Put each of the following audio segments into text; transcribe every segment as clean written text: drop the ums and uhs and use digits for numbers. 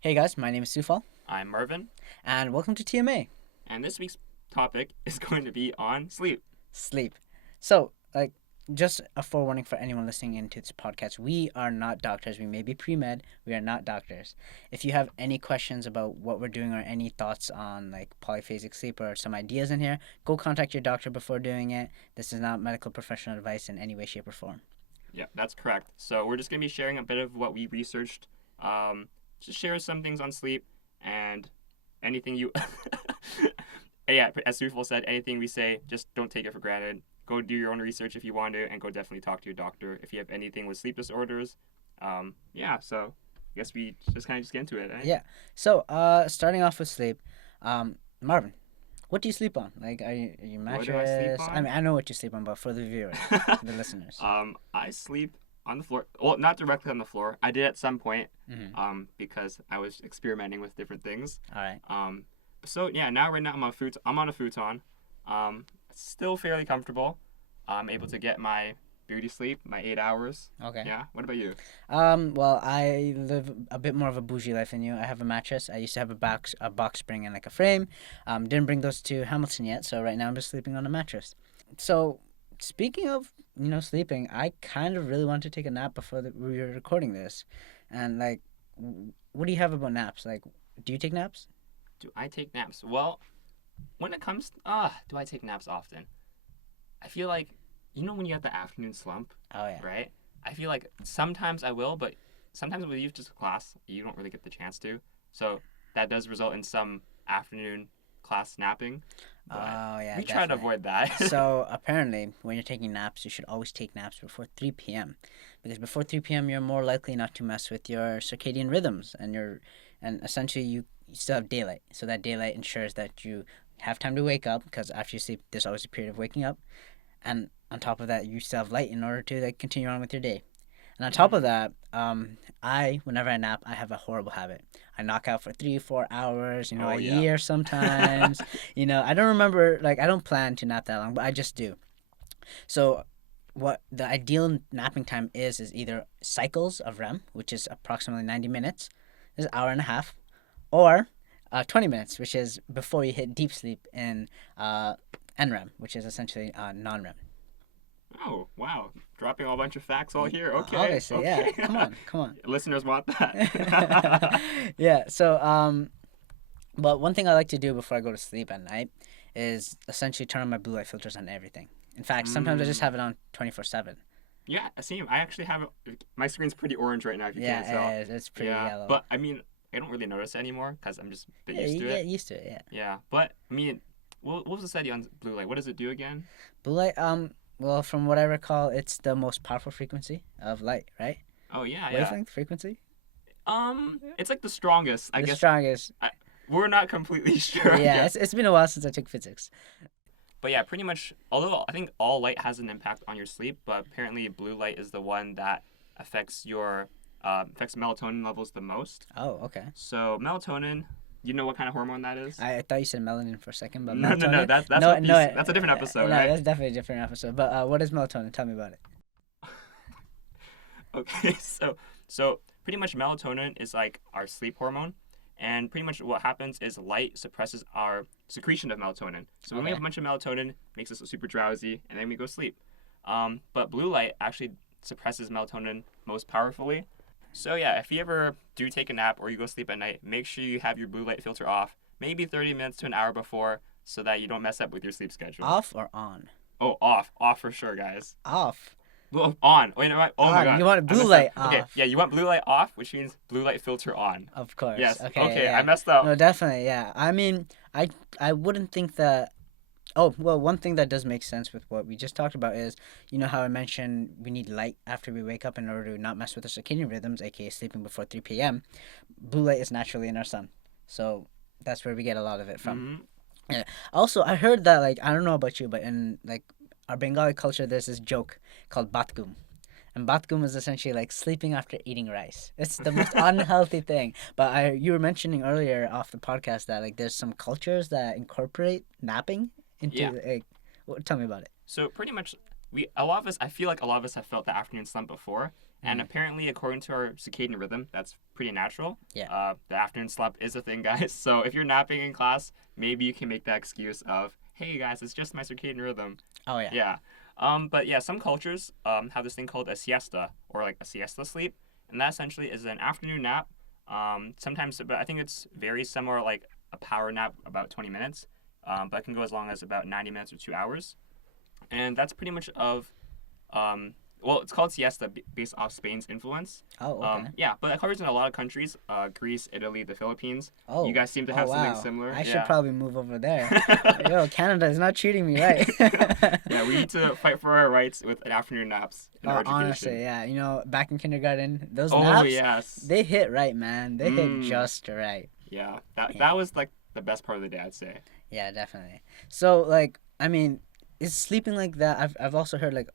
Hey guys, my name is Sufal, I'm Marvin, and welcome to TMA, and this week's topic is going to be on sleep. sleep. So, just a forewarning for anyone listening into this podcast, we are not doctors. We may be pre-med, we are not doctors. If you have any questions about what we're doing or any thoughts on polyphasic sleep or some ideas in here, go contact your doctor before doing it. This is not medical professional advice in any way, shape, or form. Yeah, that's correct. So we're just going to be sharing a bit of what we researched. Just share some things on sleep and anything you. Yeah, as Sufal said, anything we say, just don't take it for granted. Go do your own research if you want to, and go definitely talk to your doctor if you have anything with sleep disorders. Yeah, so I guess we just kind of get into it, eh? Yeah. So, starting off with sleep, Marvin, what do you sleep on? Are you What do I sleep mattress? I on? mean, I know what you sleep on, but for the viewers, the listeners. I sleep on the floor. Well, not directly on the floor. I did at some point, Mm-hmm. because I was experimenting with different things. All right. So yeah, right now I'm on a futon. Still fairly comfortable. I'm able to get my beauty sleep, my 8 hours. Okay. Yeah. What about you? Well, I live a bit more of a bougie life than you. I have a mattress. I used to have a box spring, and like a frame. Didn't bring those to Hamilton yet, so right now I'm just sleeping on a mattress. So, speaking of sleeping, I kind of really want to take a nap before we were recording this, and what do you have about naps? Like, do you take naps? Do I take naps? Well, when it comes, do I take naps often? I feel like, when you have the afternoon slump, Oh yeah. right? I feel like sometimes I will, but sometimes when you just class, you don't really get the chance to. So that does result in some afternoon class napping, but Oh yeah, we try to definitely. avoid that. So apparently, when you're taking naps, you should always take naps before 3 p.m. Because before 3 p.m., you're more likely not to mess with your circadian rhythms, and essentially you still have daylight. So that daylight ensures that you have time to wake up, because after you sleep, there's always a period of waking up, and on top of that, you still have light in order to continue on with your day. And on top of Mm. that, whenever I nap, I have a horrible habit. I knock out for 3, 4 hours, Oh a yeah. year sometimes. I don't remember, I don't plan to nap that long, but I just do. So, what the ideal napping time is either cycles of REM, which is approximately 90 minutes, this is an hour and a half, or 20 minutes, which is before you hit deep sleep in NREM, which is essentially non REM. Oh wow. Dropping a bunch of facts all here. Okay. Obviously, yeah. Okay. Come on, come Listeners want that. on. Yeah. So, but one thing I like to do before I go to sleep at night is essentially turn on my blue light filters on everything. In fact, sometimes I just mm. have it on 24/7. Yeah, same. I actually have my screen's pretty orange right now if you can't tell. Yeah, it's pretty Yeah, yellow. but I mean, I don't really notice it anymore because I'm just a bit Yeah, used you to get it. used to it. Yeah. Yeah, but I mean, what was the study on blue light? What does it do again? Blue light. Well, from what I recall, it's the most powerful frequency of light, right? Oh yeah, yeah. Wavelength frequency. It's like the strongest. I The guess strongest. we're not completely sure. I Yeah, guess, it's been a while since I took physics. but yeah, pretty much. Although I think all light has an impact on your sleep, but apparently blue light is the one that affects melatonin levels the most. Oh, okay. So melatonin, you know what kind of hormone that is? I thought you said melanin for a second, but No, no, no. melatonin. That's No, what no, these. That's a different episode, no. right? That's definitely a different episode. But what is melatonin? Tell me about it. Okay, so pretty much melatonin is like our sleep hormone, and pretty much what happens is light suppresses our secretion of melatonin. So when we Okay. have a bunch of melatonin, it makes us super drowsy, and then we go sleep. But blue light actually suppresses melatonin most powerfully. So yeah, if you ever do take a nap or you go sleep at night, make sure you have your blue light filter off, maybe 30 minutes to an hour before, so that you don't mess up with your sleep schedule. Off or on? Oh, off for sure, guys. Off. Well, on. Wait, no, oh my On. god. You want I blue messed up. light Okay, off. yeah, you want blue light off, which means blue light filter on. Of course. Yes. Okay. Okay, I Yeah. messed up. No, definitely. Yeah. I mean, I wouldn't think that. Oh, well, one thing that does make sense with what we just talked about is, how I mentioned we need light after we wake up in order to not mess with the circadian rhythms, aka sleeping before 3 p.m. Blue light is naturally in our sun. So that's where we get a lot of it from. Hmm. Yeah. Also, I heard that, I don't know about you, but in our Bengali culture, there's this joke called batgum. And batgum is essentially like sleeping after eating rice. It's the most unhealthy thing. But you were mentioning earlier off the podcast that there's some cultures that incorporate napping Yeah. into tell me about it. So pretty much, a lot of us. I feel like a lot of us have felt the afternoon slump before, and Mm. apparently, according to our circadian rhythm, that's pretty natural. Yeah. The afternoon slump is a thing, guys. So if you're napping in class, maybe you can make that excuse of, hey guys, it's just my circadian rhythm. Oh yeah. Yeah. But yeah, some cultures have this thing called a siesta or like a siesta sleep, and that essentially is an afternoon nap. Sometimes, but I think it's very similar, like a power nap, about 20 minutes, but it can go as long as about 90 minutes or 2 hours. And that's pretty much of well, it's called siesta based off Spain's influence. Oh, okay. Yeah, but it covers in a lot of countries: Greece, Italy, the Philippines. You Oh. guys seem to Oh have something wow. similar. I should Yeah. probably move over there. Yo, Canada is not treating me right. Yeah, we need to fight for our rights with afternoon naps in our Honestly, education. yeah. Back in kindergarten, those Oh naps, yes. they hit right, man. They hit Mm. just right. Yeah, that Yeah. that was like the best part of the day, I'd say. Yeah, definitely. So, like, I mean, is sleeping like that? I've also heard like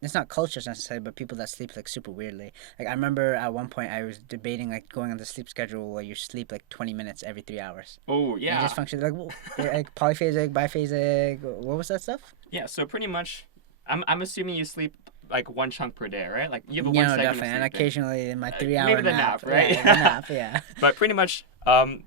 it's not cultures necessarily, but people that sleep like super weirdly. Like I remember at one point I was debating like going on the sleep schedule where you sleep like 20 minutes every 3 hours. Oh And you yeah. just function like like polyphasic, biphasic. What was that stuff? Yeah, so pretty much, I'm assuming you sleep like one chunk per day, right? Like you have a You one know, segment of definitely, and sleeping. occasionally in my 3 hour Maybe the nap, right? Yeah, the nap. Yeah. But pretty much,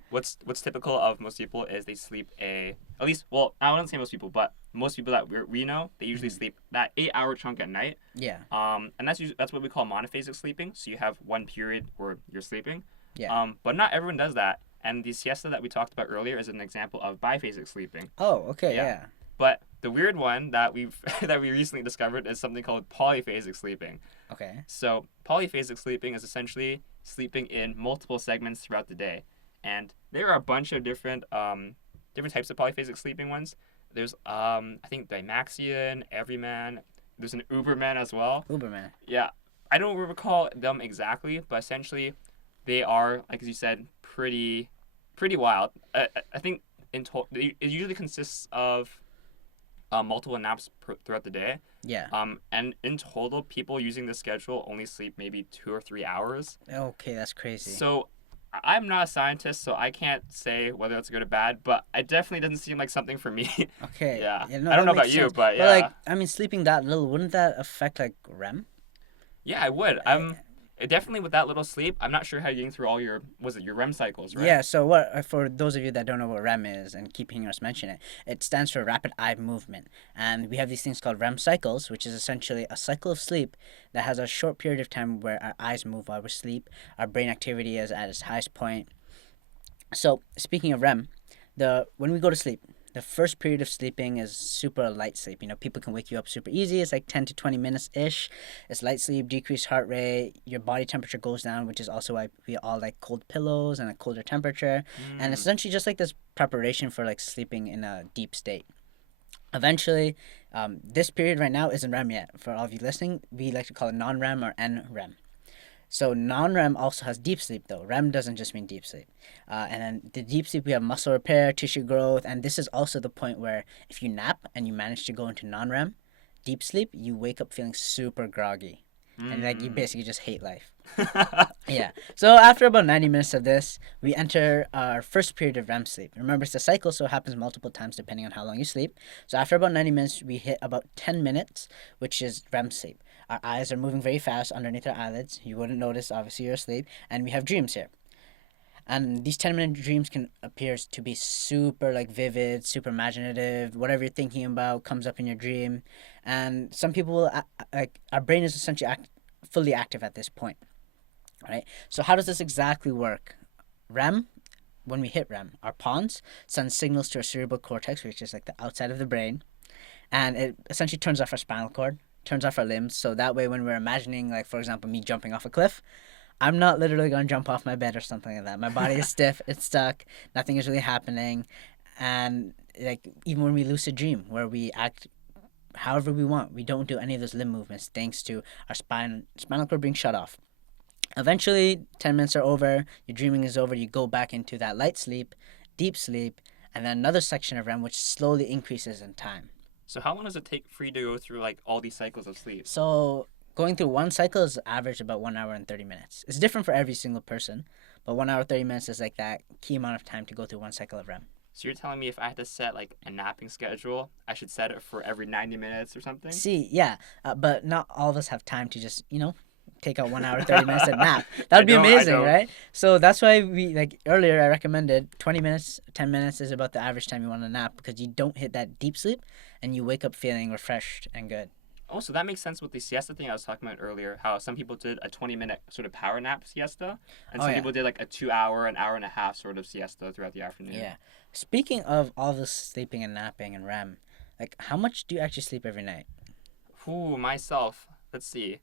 what's typical of most people is they sleep at least, well, I wouldn't say most people, but most people that we know, they usually sleep that 8 hour chunk at night. Yeah. And that's what we call monophasic sleeping. So you have one period where you're sleeping. Yeah. But not everyone does that. And the siesta that we talked about earlier is an example of biphasic sleeping. Oh, okay. Yeah. Yeah. But the weird one that we've that we recently discovered is something called polyphasic sleeping. Okay. So polyphasic sleeping is essentially sleeping in multiple segments throughout the day, and there are a bunch of different types of polyphasic sleeping ones. There's I think Dymaxion, Everyman. There's an Uberman as well. Uberman. Yeah, I don't recall them exactly, but essentially, they are, like as you said, pretty wild. I think in total it usually consists of multiple naps throughout the day. Yeah. And in total, people using this schedule only sleep maybe 2 or 3 hours. Okay, that's crazy. So I'm not a scientist, so I can't say whether it's good or bad, but it definitely doesn't seem like something for me. Okay. Yeah. No, I don't that know about makes you, sense. but yeah. But like, I mean, sleeping that little, wouldn't that affect like REM? Yeah, I would. Definitely with that little sleep, I'm not sure how you're getting through all your, was it your REM cycles, right? Yeah. So what? For those of you that don't know what REM is and keep hearing us mention it, it stands for rapid eye movement, and we have these things called REM cycles, which is essentially a cycle of sleep that has a short period of time where our eyes move while we sleep, our brain activity is at its highest point. So speaking of REM, when we go to sleep, the first period of sleeping is super light sleep. People can wake you up super easy. It's like 10 to 20 minutes ish. It's light sleep, decreased heart rate, your body temperature goes down, which is also why we all like cold pillows and a colder temperature. And it's essentially just like this preparation for like sleeping in a deep state. Eventually, this period right now isn't REM yet. For all of you listening, we like to call it non-REM or NREM. So non-REM also has deep sleep though. REM doesn't just mean deep sleep. And then the deep sleep, we have muscle repair, tissue growth, and this is also the point where if you nap and you manage to go into non-REM, deep sleep, you wake up feeling super groggy. And like you basically just hate life. Yeah. So after about 90 minutes of this, we enter our first period of REM sleep. Remember, it's a cycle, so it happens multiple times depending on how long you sleep. So after about 90 minutes, we hit about 10 minutes, which is REM sleep. Our eyes are moving very fast underneath our eyelids. You wouldn't notice, obviously, you're asleep. And we have dreams here. And these 10-minute dreams can appear to be super like vivid, super imaginative. Whatever you're thinking about comes up in your dream. And some people will, like, our brain is essentially fully active at this point. Right? So how does this exactly work? REM, when we hit REM, our pons send signals to our cerebral cortex, which is like the outside of the brain. And it essentially turns off our spinal cord, turns off our limbs. So that way when we're imagining, like, for example, me jumping off a cliff, I'm not literally going to jump off my bed or something like that. My body is stiff, it's stuck, nothing is really happening. And like even when we lucid dream, where we act however we want, we don't do any of those limb movements thanks to our spinal cord being shut off. Eventually, 10 minutes are over, your dreaming is over, you go back into that light sleep, deep sleep, and then another section of REM which slowly increases in time. So how long does it take for you to go through like all these cycles of sleep? So going through one cycle is average about 1 hour and 30 minutes. It's different for every single person, but 1 hour 30 minutes is like that key amount of time to go through one cycle of REM. So you're telling me if I had to set like a napping schedule, I should set it for every 90 minutes or something? See, yeah, but not all of us have time to just take out 1 hour 30 minutes and nap. That would be I amazing, know. right? So that's why we like earlier I recommended 20 minutes, 10 minutes is about the average time you want to nap because you don't hit that deep sleep and you wake up feeling refreshed and good. Oh, so that makes sense with the siesta thing I was talking about earlier. How some people did a 20-minute sort of power nap siesta, and Oh some yeah, people did like a 2 hour, an hour and a half sort of siesta throughout the afternoon. yeah. Speaking of all this sleeping and napping and REM, like how much do you actually sleep every night? Ooh, myself. Let's see.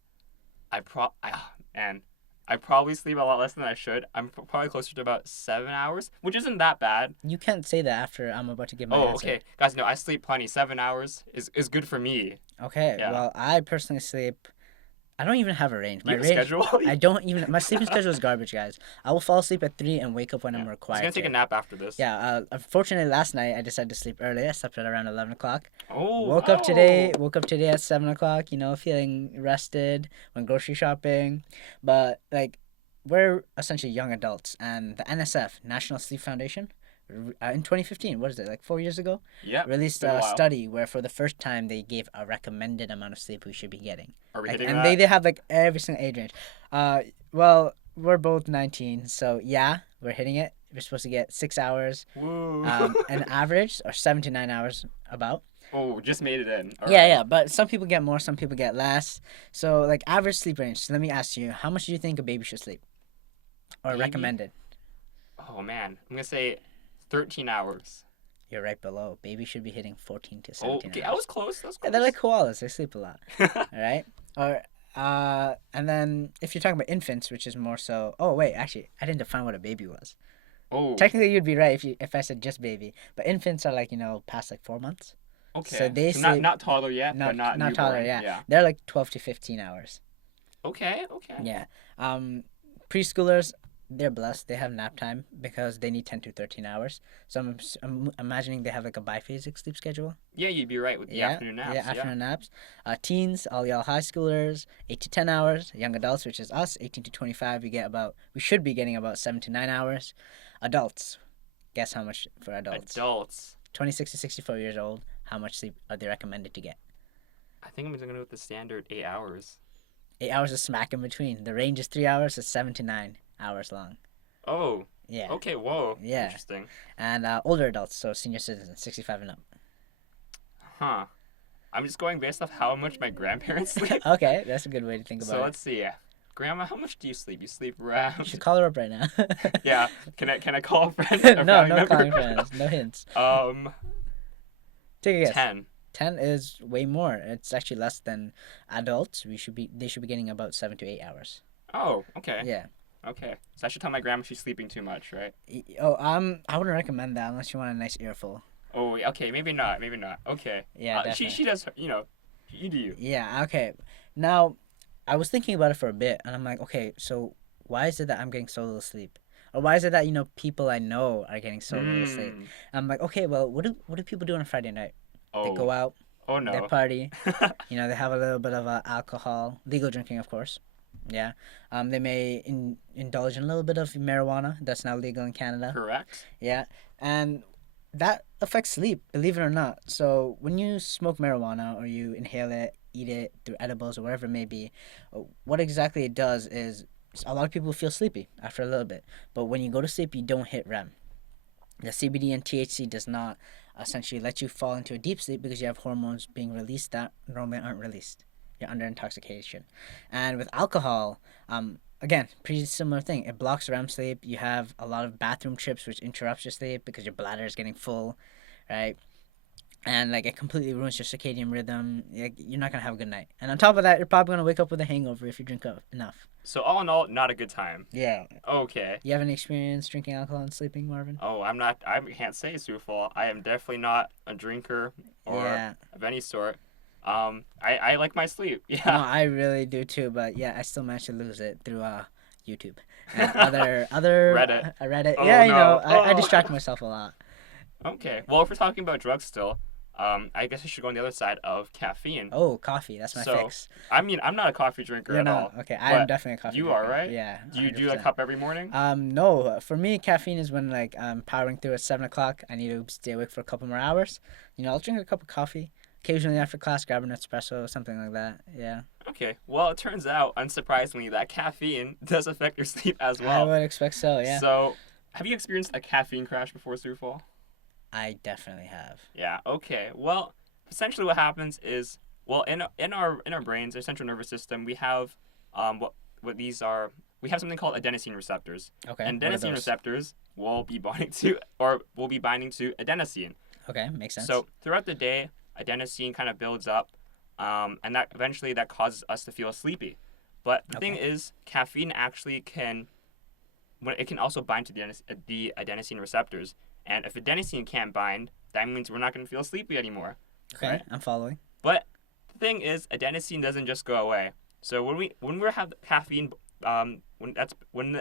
Man, I probably sleep a lot less than I should. I'm probably closer to about 7 hours, which isn't that bad. You can't say that after I'm about to give my Oh, answer. okay, guys. No, I sleep plenty. 7 hours is good for me. Okay, Yeah. well, I personally sleep. I don't even have a range. Do you My have a range, schedule? I don't even. My sleeping schedule is garbage, guys. I will fall asleep at 3 and wake up when Yeah. I'm I was required gonna take a to. nap after this. Yeah. Unfortunately, last night I decided to sleep early. I slept at around 11 o'clock. Oh, Woke up today. Woke up today at 7 o'clock. You know, feeling rested. Went grocery shopping, but like, we're essentially young adults, and the NSF, National Sleep Foundation, in 2015, what is it, like 4 years ago, Yeah. released been a a while. study where for the first time they gave a recommended amount of sleep we should be getting. Are we Like, hitting and that? they have like every single age range. Well, we're both 19, so yeah, we're hitting it. We're supposed to get 6 hours, Woo. an average, or 7 to 9 hours about. Oh, just made it in. All Yeah, right. yeah, but some people get more, some people get less. So, like, average sleep range. So let me ask you, how much do you think a baby should sleep? Or Baby? recommended? Oh man, I'm gonna say 13 hours. You're right below. Baby should be hitting 14 to Oh, 17 okay, I hours. was close. That was Yeah, close. they're like koalas. They sleep a lot. All right? Or, and then if you're talking about infants, which is more so. Oh, wait, actually, I didn't define what a baby was. Oh, Technically, you'd be right if I said just baby. But infants are like, past like 4 months. okay. So they not sleep. not toddler yet, Not, but not not newborn. taller, yeah. Yeah. They're like 12 to 15 hours. Okay. Okay. Yeah. Preschoolers, they're blessed. They have nap time because they need 10 to 13 hours. So I'm imagining they have like a biphasic sleep schedule. Yeah, you'd be right with the Yeah. afternoon naps. Yeah, afternoon naps. Teens, all y'all high schoolers, 8 to 10 hours. Young adults, which is us, 18 to 25, we should be getting about 7 to 9 hours. Adults, guess how much for adults? Adults. 26 to 64 years old, how much sleep are they recommended to get? I think I'm just gonna go with the standard 8 hours. 8 hours is smack in between. The range is 3 hours, it's 7 to 9 hours long. Oh. Yeah. Okay. Whoa. Yeah. Interesting. And older adults, so senior citizens, 65 and up. Huh. I'm just going based off how much my grandparents sleep. Okay, that's a good way to think about So it. let's see. Grandma, how much do you sleep? You sleep You around. should call her up right now. Yeah. Can I call a friend? No, A family no member? calling friends. No hints. Take a guess. 10. 10 is way more. It's actually less than adults. They should be getting about 7 to 8 hours. Oh, okay. Yeah. Okay. So I should tell my grandma she's sleeping too much, right? I wouldn't recommend that unless you want a nice earful. Oh, okay. Maybe not. Maybe not. Okay. Yeah, She definitely. does. You do you. Yeah, okay. Now, I was thinking about it for a bit, and I'm like, okay, so why is it that I'm getting so little sleep? Or why is it that, people I know are getting so little sleep? Mm. I'm like, okay, well, what do people do on a Friday night? They Oh. go out, Oh they no. party, they have a little bit of alcohol, legal drinking, of course. Yeah. They may indulge in a little bit of marijuana. That's now legal in Canada. Correct. Yeah. And that affects sleep, believe it or not. So when you smoke marijuana or you inhale it, eat it through edibles or whatever it may be, what exactly it does is a lot of people feel sleepy after a little bit. But when you go to sleep, you don't hit REM. The CBD and THC does not essentially let you fall into a deep sleep because you have hormones being released that normally aren't released. You're under intoxication. And with alcohol, again, pretty similar thing. It blocks REM sleep. You have a lot of bathroom trips, which interrupts your sleep because your bladder is getting full, right? And like it completely ruins your circadian rhythm. You're not gonna have a good night. And on top of that, you're probably gonna wake up with a hangover if you drink enough. So all in all, not a good time. Yeah. Okay. You have any experience drinking alcohol and sleeping, Marvin? Oh, I'm not. I can't say Sufal. I am definitely not a drinker or Yeah. of any sort. I like my sleep. No, Yeah. I really do too. But yeah, I still managed to lose it through YouTube and other Reddit. Reddit. Oh, Yeah, no. I Oh. distract myself a lot. Okay. Well, if we're talking about drugs still, I guess we should go on the other side of caffeine. Oh, coffee. That's my So, fix. I mean, I'm not a coffee drinker You're at not. all. Okay, I am but definitely a coffee you drinker. are, right? Yeah. Do you do a 100%. cup every morning? No. For me, caffeine is when like I'm powering through at 7 o'clock. I need to stay awake for a couple more hours. I'll drink a cup of coffee. occasionally after class, grab an espresso, something like that. Yeah. Okay. Well, it turns out, unsurprisingly, that caffeine does affect your sleep as I well. would expect so. Yeah. So, have you experienced a caffeine crash before, Sufal? I definitely have. Yeah. Okay. Well, essentially, what happens is, well, in our brains, our central nervous system, we have what these are. We have something called adenosine receptors, Okay. and What are adenosine those? receptors will be binding to adenosine. Okay, makes sense. So throughout the day, adenosine kind of builds up, and that eventually that causes us to feel sleepy. But the thing Okay. is, caffeine actually it can also bind to the adenosine receptors. And if adenosine can't bind, that means we're not going to feel sleepy anymore. Okay, Right? I'm following. But the thing is, adenosine doesn't just go away. So when we have caffeine, when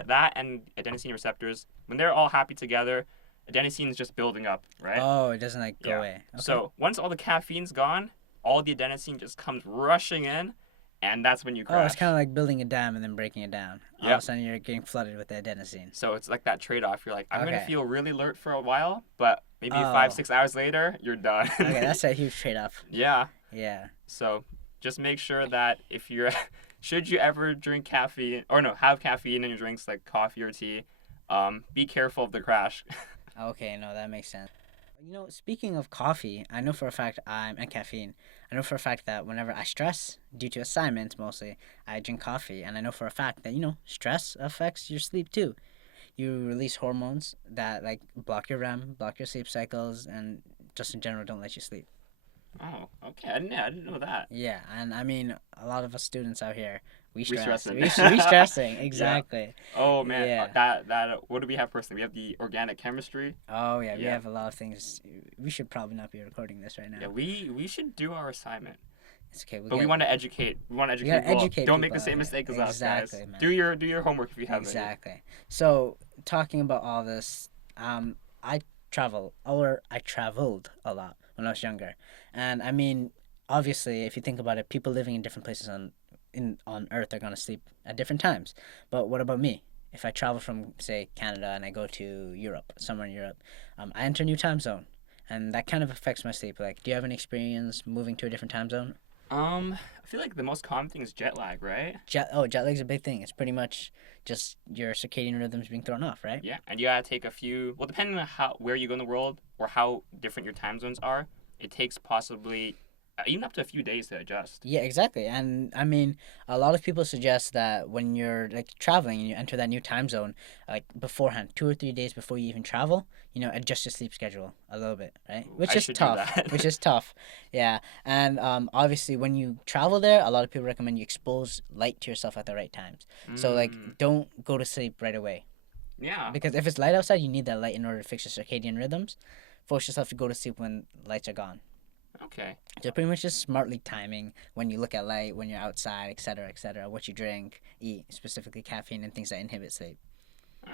that and adenosine receptors, when they're all happy together, adenosine is just building up, right? Oh, it doesn't like go Yeah. away. Okay. So once all the caffeine's gone, all the adenosine just comes rushing in, and that's when you Oh, it's crash. kind of like building a dam and then breaking it down. All of Yep. a sudden, you're getting flooded with the adenosine. So it's like that trade-off. You're like, I'm gonna Okay. feel really alert for a while, but maybe Oh. 5-6 hours later, you're done. Okay, that's a huge trade-off. Yeah. Yeah. So just make sure that if you're, should you ever drink caffeine or no, have caffeine in your drinks like coffee or tea, be careful of the crash. Okay, no, that makes sense. Speaking of coffee, I know for a fact and caffeine. I know for a fact that whenever I stress, due to assignments mostly, I drink coffee, and I know for a fact that stress affects your sleep too. You release hormones that like block your REM, block your sleep cycles, and just in general don't let you sleep. Oh, okay. I didn't know that. Yeah, and I mean a lot of us students out here, we We stress. stressing. We stressing exactly. Oh man, Yeah. that what do we have first? We have the organic chemistry. Oh yeah, we Yeah. have a lot of things. We should probably not be recording this right now. Yeah, we should do our assignment. It's okay. But we want to educate. We want to gotta educate people. educate Don't make people the same out mistake as here. us, guys. Exactly, man. Do your homework if you haven't. Exactly. So talking about all this, I I traveled a lot when I was younger, and I mean, obviously, if you think about it, people living in different places on Earth are gonna sleep at different times. But what about me? If I travel from say Canada and I go to Europe, somewhere in Europe, I enter a new time zone, and that kind of affects my sleep. Like, do you have any experience moving to a different time zone? I feel like the most common thing is jet lag, right? Jet lag's a big thing. It's pretty much just your circadian rhythms being thrown off, right? Yeah, and you gotta take a few. Well, depending on where you go in the world or how different your time zones are, it takes possibly even up to a few days to adjust. Yeah, exactly. And I mean, a lot of people suggest that when you're like traveling and you enter that new time zone, like beforehand, 2 or 3 days before you even travel, adjust your sleep schedule a little bit, right? Ooh, Which I is should do tough. that. Which is tough. Yeah. And obviously, when you travel there, a lot of people recommend you expose light to yourself at the right times. So like, Mm, don't go to sleep right away yeah. because if it's light outside, you need that light in order to fix your circadian rhythms. Force yourself to go to sleep when lights are gone. Okay. So pretty much just smartly timing when you look at light, when you're outside, etc., what you drink, eat, specifically caffeine and things that inhibit sleep.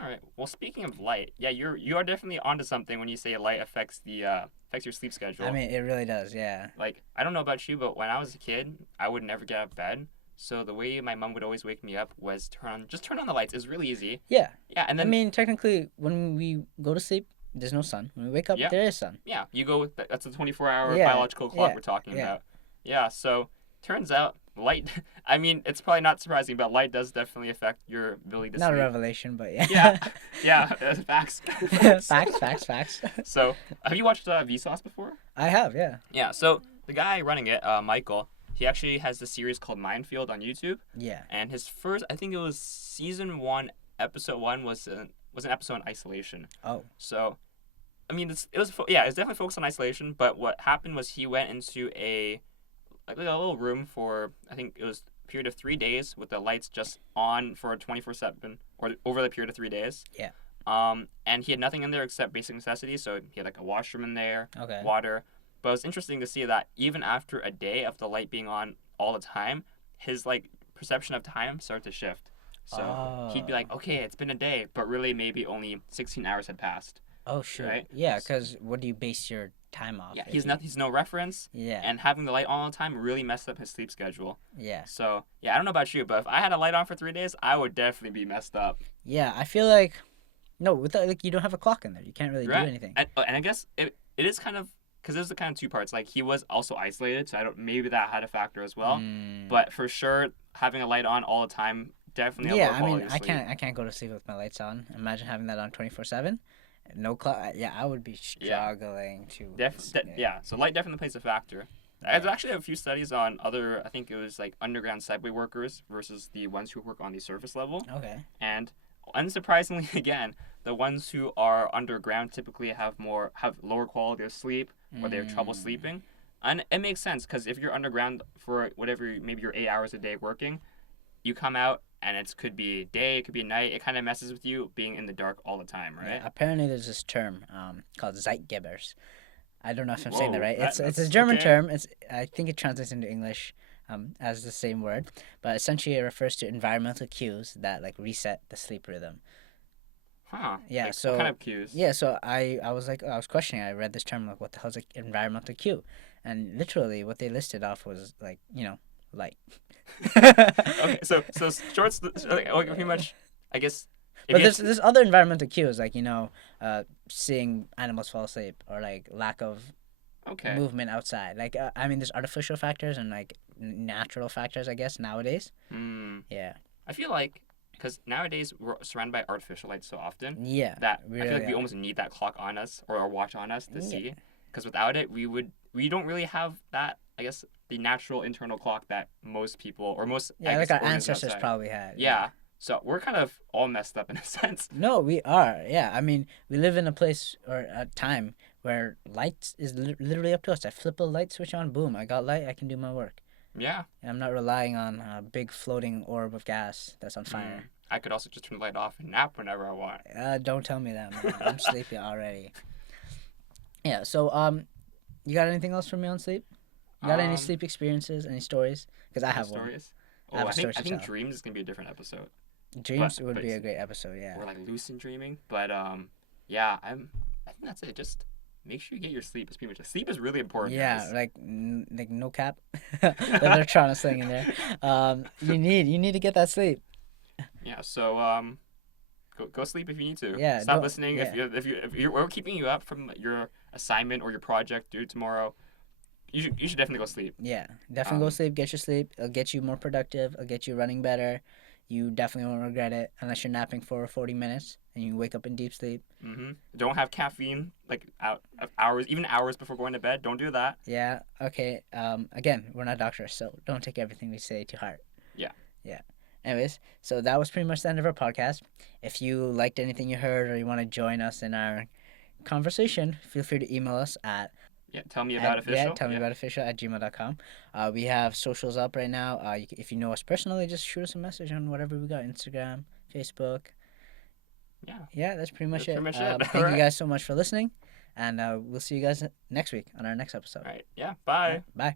All right. Well, speaking of light, yeah, you are definitely onto something when you say light affects affects your sleep schedule. I mean, it really does, yeah. Like, I don't know about you, but when I was a kid, I would never get out of bed. So the way my mom would always wake me up was turn on the lights. It was really easy. Yeah. Yeah, and I then mean, technically, when we go to sleep, there's no sun. When we wake up, Yeah. there is sun. yeah, you go with that's a 24-hour Yeah, biological clock yeah, we're talking yeah. about. Yeah, so turns out light. I mean, it's probably not surprising, but light does definitely affect your ability to Not a sleep. revelation, but yeah. Yeah, yeah, facts. Facts. So, have you watched Vsauce before? I have, yeah. Yeah. So the guy running it, Michael, he actually has this series called Minefield on YouTube, Yeah. and his first, I think it was season 1, episode 1 was an episode on isolation. Oh. So, I mean, it was definitely focused on isolation. But what happened was he went into a little room for, I think it was a period of 3 days with the lights just on for 24/7 or over the period of 3 days. Yeah. And he had nothing in there except basic necessities. So he had like a washroom in there, Okay. water. But it was interesting to see that even after a day of the light being on all the time, his like perception of time started to shift. So he'd be like, okay, it's been a day, but really maybe only 16 hours had passed. Oh, sure. Right? Yeah, because what do you base your time off? Yeah, if he's you- not. He's no reference, Yeah. and having the light on all the time really messed up his sleep schedule. Yeah. So yeah, I don't know about you, but if I had a light on for 3 days, I would definitely be messed up. Yeah, I feel like no, without like you don't have a clock in there. You can't really do Right? anything. And I guess it is kind of because there's the kind of two parts. Like he was also isolated, so I don't maybe that had a factor as well. Mm. But for sure, having a light on all the time definitely a Yeah, lower I quality mean, of I sleep. can't go to sleep with my lights on. Imagine having that on 24/7. No clock. Yeah, I would be Yeah. struggling to. Yeah, so light definitely plays a factor. There's actually a few studies on other, I think it was like underground subway workers versus the ones who work on the surface level. Okay. And unsurprisingly, again, the ones who are underground typically have lower quality of sleep, or they have trouble sleeping. And it makes sense because if you're underground for whatever, maybe you're 8 hours a day working, you come out and it could be day, it could be night. It kind of messes with you being in the dark all the time, right? Yeah, apparently, there's this term called Zeitgebers. I don't know if I'm saying that Whoa, right. It's a that's German okay. term. I think it translates into English as the same word, but essentially it refers to environmental cues that like reset the sleep rhythm. Huh. Yeah. Like what kind So of cues? yeah. So I was like I was questioning. I read this term like what the hell's an environmental cue, and literally what they listed off was like light. Okay, so shorts like pretty much, I guess. If But you had there's other environmental cues like seeing animals fall asleep or like lack of okay. movement outside. Like I mean, there's artificial factors and like natural factors, I guess nowadays. Hmm. Yeah. I feel like because nowadays we're surrounded by artificial light so often Yeah. that We I feel really like we are. almost need that clock on us or a watch on us to Yeah. see. Because without it, we don't really have that. I guess the natural internal clock that most people or most I Yeah, guess like our organisms ancestors outside. probably had. Yeah. So we're kind of all messed up in a sense. No, we are. Yeah, I mean, we live in a place or a time where light is literally up to us. I flip a light switch on, boom, I got light. I can do my work. Yeah. And I'm not relying on a big floating orb of gas that's on fire. I could also just turn the light off and nap whenever I want. Don't tell me that, man. I'm sleepy already. Yeah. So, you got anything else for me on sleep? You got any sleep experiences? Any stories? Because I Any have one. stories? I Oh, have a I story think I to think tell. dreams is gonna be a different episode. Dreams would But be a great episode. Yeah. or like lucid dreaming. But yeah, I think that's it. Just make sure you get your sleep. It's pretty much it. Sleep is really important. Yeah, Guys. like like no cap that they're trying to sling in there. You need to get that sleep. Yeah. So go sleep if you need to. Yeah, Stop don't. listening Yeah, if you're we're keeping you up from your assignment or your project due tomorrow. You should definitely go sleep. yeah. Definitely go Um, sleep. Get your sleep. It'll get you more productive. It'll get you running better. You definitely won't regret it unless you're napping for 40 minutes and you wake up in deep sleep. Don't have caffeine like out of hours, even hours before going to bed. Don't do that. Yeah. Okay. Again, we're not doctors, so don't take everything we say to heart. Yeah. Yeah. Anyways, so that was pretty much the end of our podcast. If you liked anything you heard or you want to join us in our conversation, feel free to email us at Yeah. Tell me about official. tell me about official at gmail.com. We have socials up right now. If you know us personally, just shoot us a message on whatever we got, Instagram, Facebook. Yeah. Yeah, that's pretty much That's it. pretty much it. Thank you Alright. guys so much for listening, and we'll see you guys next week on our next episode. All right. Yeah. Bye. Bye.